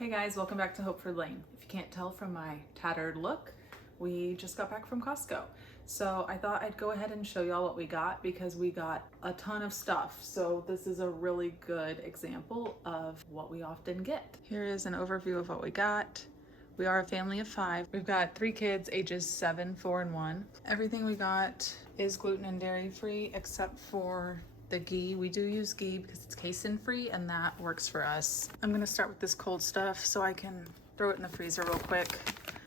Hey guys, welcome back to Hopefordlane. If you can't tell from my tattered look, we just got back from Costco. So I thought I'd go ahead and show y'all what we got because we got a ton of stuff. So this is a really good example of what we often get. Here is an overview of what we got. We are a family of 5. We've got 3 kids, ages 7, 4, and 1. Everything we got is gluten and dairy free except for the ghee. We do use ghee because it's casein free and that works for us. I'm gonna start with this cold stuff so I can throw it in the freezer real quick.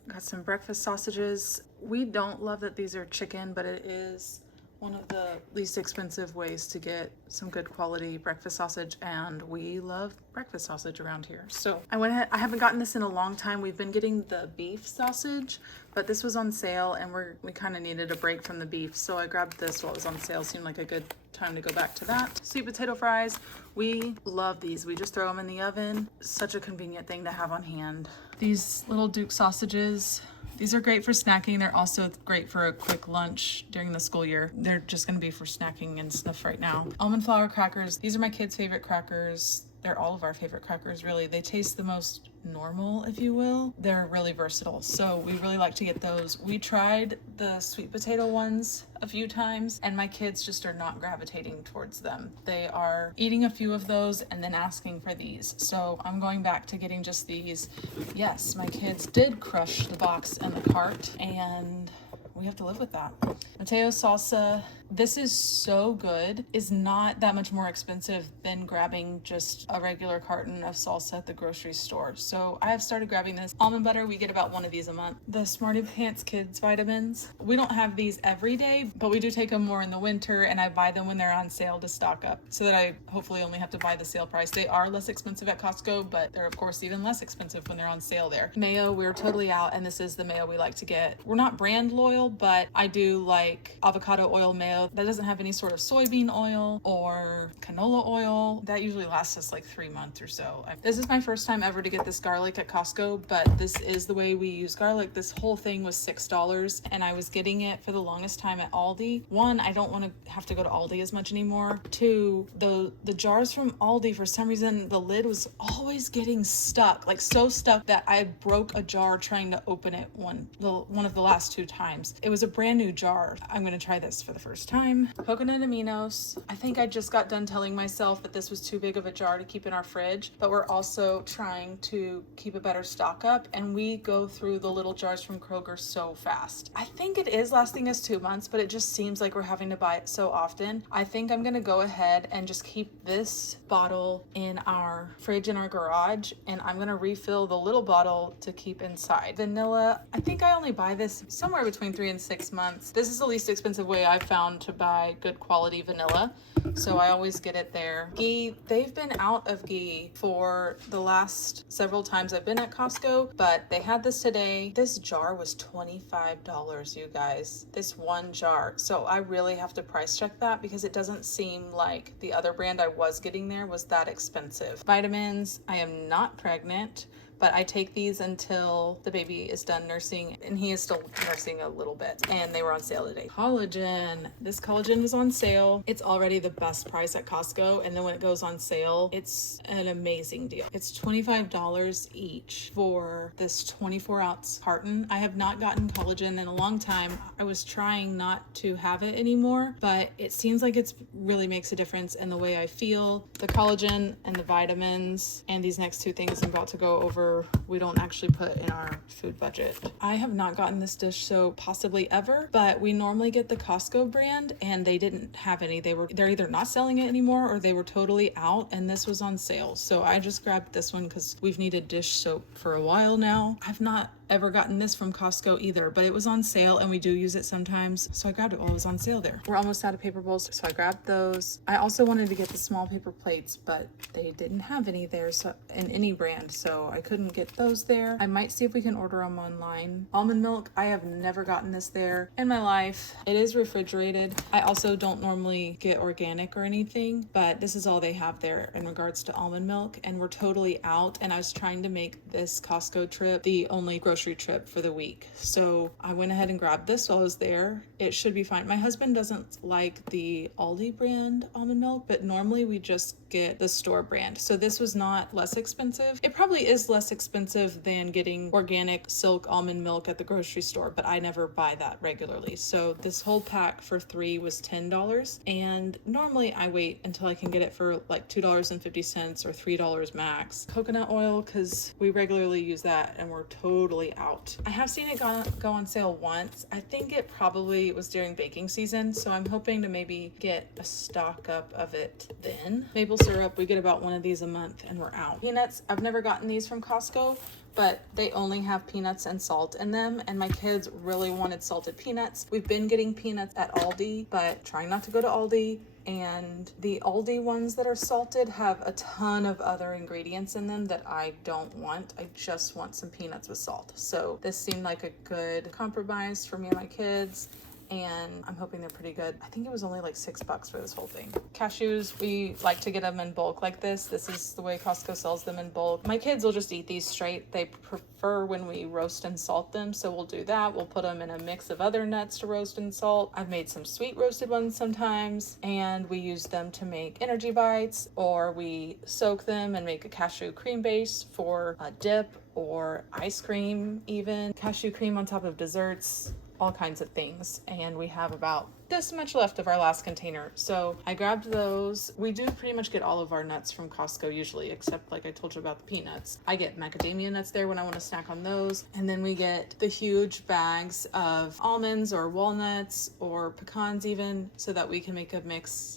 Got some breakfast sausages. We don't love that these are chicken, but it is one of the least expensive ways to get some good quality breakfast sausage, and we love breakfast sausage around here. So I went ahead, I haven't gotten this in a long time. We've been getting the beef sausage, but this was on sale and we kind of needed a break from the beef. So I grabbed this while it was on sale. Seemed like a good time to go back to that. Sweet potato fries. We love these. We just throw them in the oven. Such a convenient thing to have on hand. These little Duke sausages, these are great for snacking. They're also great for a quick lunch during the school year. They're just gonna be for snacking and stuff right now. Almond flour crackers. These are my kids' favorite crackers. They're all of our favorite crackers, really. They taste the most normal, if you will. They're really versatile, so we really like to get those. We tried the sweet potato ones a few times, and my kids just are not gravitating towards them. They are eating a few of those and then asking for these. So I'm going back to getting just these. Yes, my kids did crush the box and the cart, and we have to live with that. Mateo salsa. This is so good. Is not that much more expensive than grabbing just a regular carton of salsa at the grocery store. So I have started grabbing this. Almond butter, we get about 1 of these a month. The Smarty Pants Kids vitamins. We don't have these every day, but we do take them more in the winter, and I buy them when they're on sale to stock up so that I hopefully only have to buy the sale price. They are less expensive at Costco, but they're of course even less expensive when they're on sale there. Mayo, we're totally out, and this is the mayo we like to get. We're not brand loyal, but I do like avocado oil mayo that doesn't have any sort of soybean oil or canola oil. That usually lasts us like 3 months or so. This is my first time ever to get this garlic at Costco, but this is the way we use garlic. This whole thing was $6, and I was getting it for the longest time at Aldi. 1, I don't want to have to go to Aldi as much anymore. 2, the jars from Aldi, for some reason, the lid was always getting stuck, like so stuck that I broke a jar trying to open it one of the last 2 times. It was a brand new jar. I'm gonna try this for the first time. Coconut aminos. I think I just got done telling myself that this was too big of a jar to keep in our fridge, but we're also trying to keep a better stock up, and we go through the little jars from Kroger so fast. I think it is lasting us 2 months, but it just seems like we're having to buy it so often. I think I'm gonna go ahead and just keep this bottle in our fridge in our garage, and I'm gonna refill the little bottle to keep inside. Vanilla, I think I only buy this somewhere between 3 and 6 months. This is the least expensive way I've found to buy good quality vanilla, so I always get it there. Ghee, they've been out of ghee for the last several times I've been at Costco, but they had this today. This jar was $25, you guys. This one jar. So I really have to price check that because it doesn't seem like the other brand I was getting there was that expensive. Vitamins, I am not pregnant, but I take these until the baby is done nursing, and he is still nursing a little bit, and they were on sale today. Collagen. This collagen was on sale. It's already the best price at Costco, and then when it goes on sale, it's an amazing deal. It's $25 each for this 24-ounce carton. I have not gotten collagen in a long time. I was trying not to have it anymore, but it seems like it really makes a difference in the way I feel. The collagen and the vitamins and these next 2 things I'm about to go over, we don't actually put in our food budget. I have not gotten this dish soap possibly ever, but we normally get the Costco brand, and they didn't have any. They're either not selling it anymore or they were totally out, and this was on sale. So I just grabbed this one because we've needed dish soap for a while now. I've not ever gotten this from Costco either, but it was on sale and we do use it sometimes, so I grabbed it while it was on sale there. We're almost out of paper bowls, so I grabbed those. I also wanted to get the small paper plates, but they didn't have any there, so in any brand, so I couldn't get those there. I might see if we can order them online. Almond milk, I have never gotten this there in my life. It is refrigerated. I also don't normally get organic or anything, but this is all they have there in regards to almond milk, and we're totally out, and I was trying to make this Costco trip the only grocery grocery trip for the week. So I went ahead and grabbed this while I was there. It should be fine. My husband doesn't like the Aldi brand almond milk, but normally we just get the store brand. So this was not less expensive. It probably is less expensive than getting organic silk almond milk at the grocery store, but I never buy that regularly. So this whole pack for 3 was $10, and normally I wait until I can get it for like $2.50 or $3 max. Coconut oil, because we regularly use that and we're totally out. I have seen it go on sale once. I think it probably was during baking season, so I'm hoping to maybe get a stock up of it then. Maple syrup, we get about one of these a month and we're out. Peanuts, I've never gotten these from Costco, but they only have peanuts and salt in them, and my kids really wanted salted peanuts. We've been getting peanuts at Aldi, but trying not to go to Aldi. And the Aldi ones that are salted have a ton of other ingredients in them that I don't want. I just want some peanuts with salt. So this seemed like a good compromise for me and my kids, and I'm hoping they're pretty good. I think it was only like $6 for this whole thing. Cashews, we like to get them in bulk like this. This is the way Costco sells them in bulk. My kids will just eat these straight. They prefer when we roast and salt them, so we'll do that. We'll put them in a mix of other nuts to roast and salt. I've made some sweet roasted ones sometimes, and we use them to make energy bites, or we soak them and make a cashew cream base for a dip or ice cream even. Cashew cream on top of desserts, all kinds of things. And we have about this much left of our last container, so I grabbed those. We do pretty much get all of our nuts from Costco usually, except like I told you about the peanuts. I get macadamia nuts there when I want to snack on those, and then we get the huge bags of almonds or walnuts or pecans even, so that we can make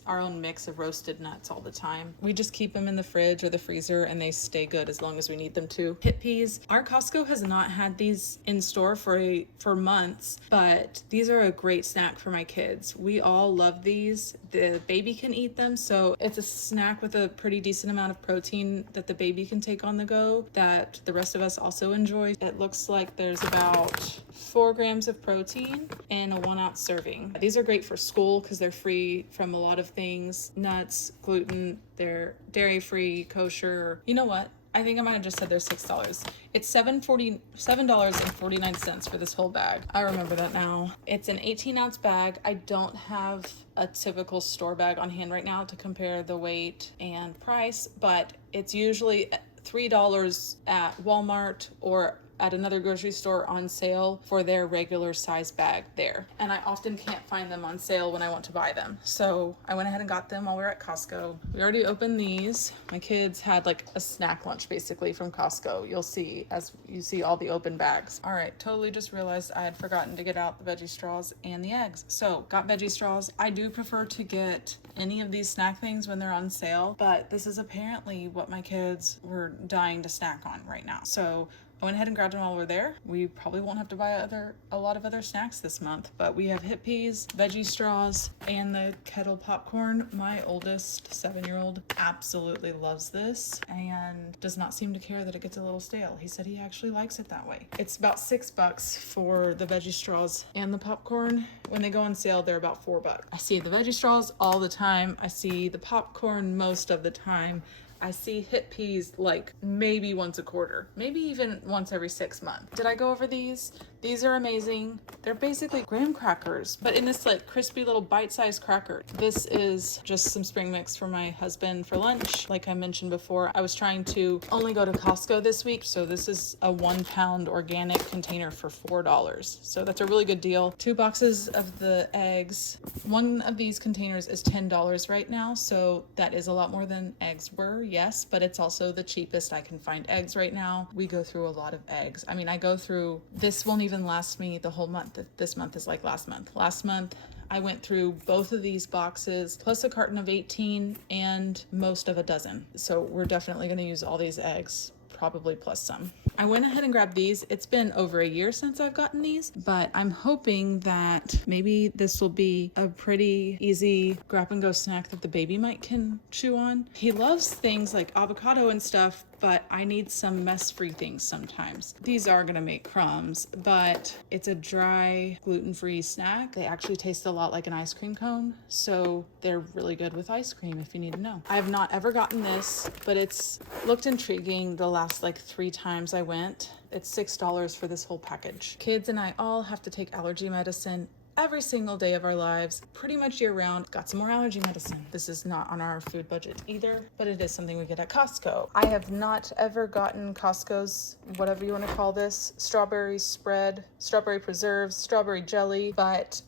our own mix of roasted nuts all the time. We just keep them in the fridge or the freezer and they stay good as long as we need them to. Hip peas, our Costco has not had these in store for months, but these are a great snack for my kids. We all love these. The baby can eat them, so it's a snack with a pretty decent amount of protein that the baby can take on the go that the rest of us also enjoy. It looks like there's about 4 grams of protein in a 1-ounce serving. These are great for school because they're free from a lot of things, nuts, gluten, they're dairy-free, kosher. You know what? I think I might have just said they're $6. It's $7.49 for this whole bag. I remember that now. It's an 18-ounce bag. I don't have a typical store bag on hand right now to compare the weight and price, but it's usually $3 at Walmart or at another grocery store on sale for their regular size bag there. And I often can't find them on sale when I want to buy them. So I went ahead and got them while we were at Costco. We already opened these. My kids had like a snack lunch basically from Costco. You'll see as you see all the open bags. All right, totally just realized I had forgotten to get out the veggie straws and the eggs. So got veggie straws. I do prefer to get any of these snack things when they're on sale, but this is apparently what my kids were dying to snack on right now. So I went ahead and grabbed them while we're there. We probably won't have to buy a lot of other snacks this month, but we have hip peas, veggie straws, and the kettle popcorn. My oldest 7-year-old absolutely loves this and does not seem to care that it gets a little stale. He said he actually likes it that way. It's about $6 for the veggie straws and the popcorn. When they go on sale, they're about $4. I see the veggie straws all the time. I see the popcorn most of the time. I see hip peas like maybe once a quarter, maybe even once every 6 months. Did I go over these? These are amazing. They're basically graham crackers, but in this like crispy little bite-sized cracker. This is just some spring mix for my husband for lunch. Like I mentioned before, I was trying to only go to Costco this week, so this is a 1-pound organic container for $4. So that's a really good deal. 2 boxes of the eggs. One of these containers is $10 right now, so that is a lot more than eggs were. Yes, but it's also the cheapest I can find eggs right now. We go through a lot of eggs. I mean, this won't even last me the whole month. This month is like last month. Last month, I went through both of these boxes, plus a carton of 18 and most of a dozen. So we're definitely going to use all these eggs, probably plus some. I went ahead and grabbed these. It's been over a year since I've gotten these, but I'm hoping that maybe this will be a pretty easy grab and go snack that the baby can chew on. He loves things like avocado and stuff, but I need some mess-free things sometimes. These are gonna make crumbs, but it's a dry, gluten-free snack. They actually taste a lot like an ice cream cone, so they're really good with ice cream if you need to know. I have not ever gotten this, but it's looked intriguing the last like 3 times I went. It's $6 for this whole package. Kids and I all have to take allergy medicine every single day of our lives, pretty much year round. Got some more allergy medicine. This is not on our food budget either, but it is something we get at Costco. I have not ever gotten Costco's, whatever you want to call this, strawberry spread, strawberry preserves, strawberry jelly, but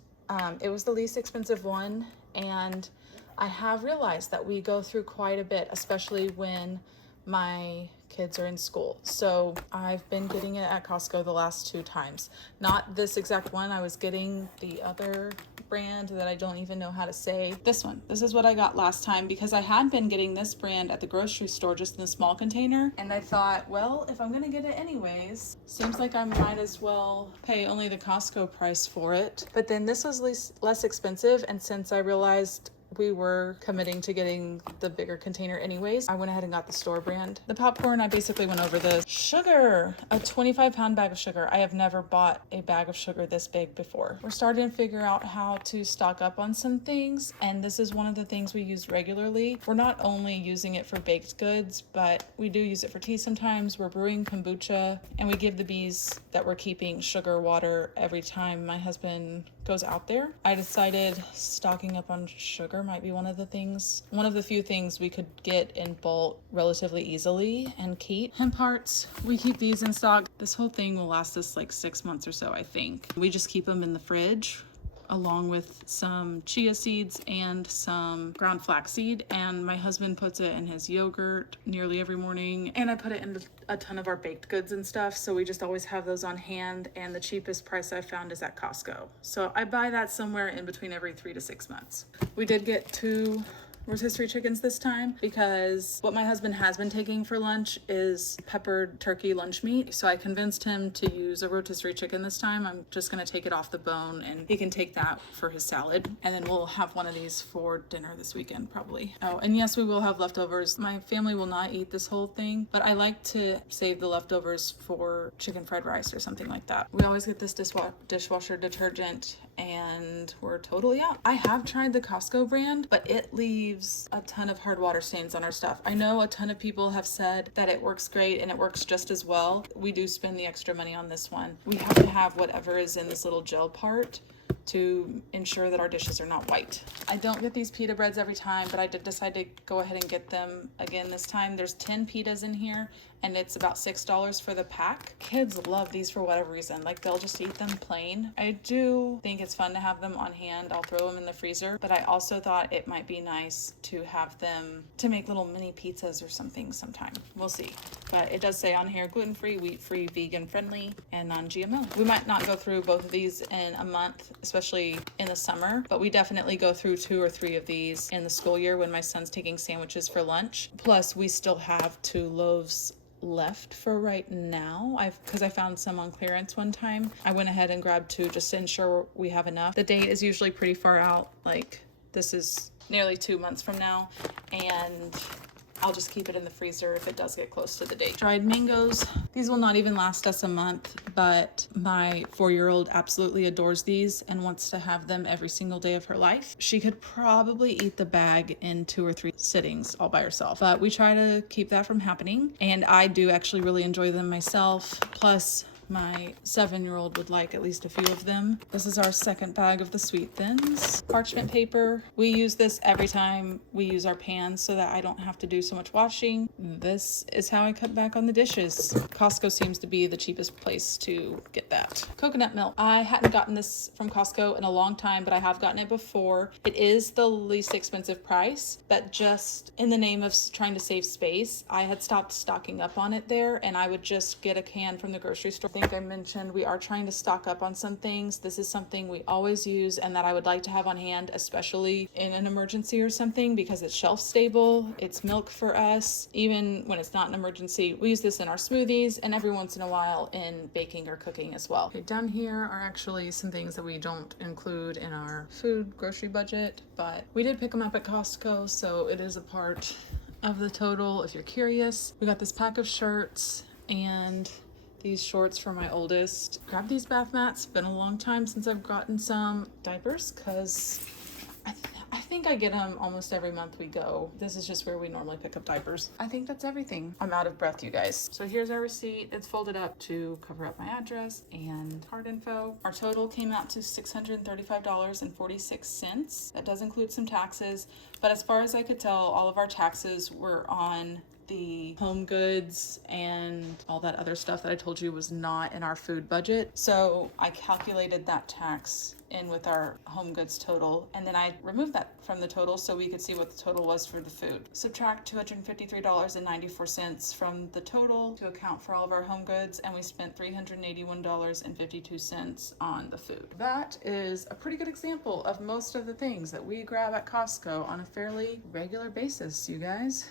it was the least expensive one. And I have realized that we go through quite a bit, especially when my kids are in school. So I've been getting it at Costco the last 2 times. Not this exact one. I was getting the other brand that I don't even know how to say. This one. This is what I got last time because I had been getting this brand at the grocery store just in a small container. And I thought, well, if I'm gonna get it anyways, seems like I might as well pay only the Costco price for it. But then this was less expensive, and since I realized we were committing to getting the bigger container anyways, I went ahead and got the store brand. The popcorn, I basically went over the sugar, a 25-pound bag of sugar. I have never bought a bag of sugar this big before. We're starting to figure out how to stock up on some things, and this is one of the things we use regularly. We're not only using it for baked goods, but we do use it for tea sometimes. We're brewing kombucha, and we give the bees that we're keeping sugar water every time my husband goes out there. I decided stocking up on sugar might be one of the few things we could get in bulk relatively easily and keep. Hemp hearts, we keep these in stock. This whole thing will last us like 6 months or so, I think. We just keep them in the fridge along with some chia seeds and some ground flaxseed, and my husband puts it in his yogurt nearly every morning, and I put it in a ton of our baked goods and stuff, so we just always have those on hand, and the cheapest price I found is at Costco. So I buy that somewhere in between every 3 to 6 months. We did get 2 rotisserie chickens this time because what my husband has been taking for lunch is peppered turkey lunch meat. So I convinced him to use a rotisserie chicken this time. I'm just gonna take it off the bone and he can take that for his salad. And then we'll have one of these for dinner this weekend probably. Oh, and yes, we will have leftovers. My family will not eat this whole thing, but I like to save the leftovers for chicken fried rice or something like that. We always get this dishwasher detergent and we're totally out. I have tried the Costco brand, but it leaves a ton of hard water stains on our stuff. I know a ton of people have said that it works great and it works just as well. We do spend the extra money on this one. We have to have whatever is in this little gel part to ensure that our dishes are not white. I don't get these pita breads every time, but I did decide to go ahead and get them again this time. There's 10 pitas in here and it's about $6 for the pack. Kids love these for whatever reason. Like they'll just eat them plain. I do think it's fun to have them on hand. I'll throw them in the freezer, but I also thought it might be nice to have them to make little mini pizzas or something sometime. We'll see. But it does say on here, gluten-free, wheat-free, vegan-friendly, and non-GMO. We might not go through both of these in a month, especially in the summer, but we definitely go through 2 or 3 of these in the school year when my son's taking sandwiches for lunch. Plus, we still have 2 loaves left for right now. Because I found some on clearance one time. I went ahead and grabbed 2 just to ensure we have enough. The date is usually pretty far out. Like this is nearly 2 months from now, and I'll just keep it in the freezer if it does get close to the date. Dried mangoes. These will not even last us a month, but my 4-year-old absolutely adores these and wants to have them every single day of her life. She could probably eat the bag in 2 or 3 sittings all by herself, but we try to keep that from happening. And I do actually really enjoy them myself. Plus, my 7-year-old would like at least a few of them. This is our second bag of the sweet thins. Parchment paper. We use this every time we use our pans so that I don't have to do so much washing. This is how I cut back on the dishes. Costco seems to be the cheapest place to get that. Coconut milk. I hadn't gotten this from Costco in a long time, but I have gotten it before. It is the least expensive price, but just in the name of trying to save space, I had stopped stocking up on it there, and I would just get a can from the grocery store. I think I mentioned we are trying to stock up on some things. This is something we always use and that I would like to have on hand, especially in an emergency or something, because it's shelf stable. It's milk for us. Even when it's not an emergency, we use this in our smoothies and every once in a while in baking or cooking as well. Okay, down here are actually some things that we don't include in our food grocery budget, but we did pick them up at Costco, so it is a part of the total if you're curious. We got this pack of shirts and these shorts for my oldest. Grab these bath mats. Been a long time since I've gotten some diapers because I think think I get them almost every month we go. This is just where we normally pick up diapers. I think that's everything. I'm out of breath, you guys. So here's our receipt. It's folded up to cover up my address and card info. Our total came out to $635.46. That does include some taxes, but as far as I could tell, all of our taxes were on the home goods and all that other stuff that I told you was not in our food budget. So I calculated that tax in with our home goods total, and then I removed that from the total so we could see what the total was for the food. Subtract $253.94 from the total to account for all of our home goods, and we spent $381.52 on the food. That is a pretty good example of most of the things that we grab at Costco on a fairly regular basis, you guys.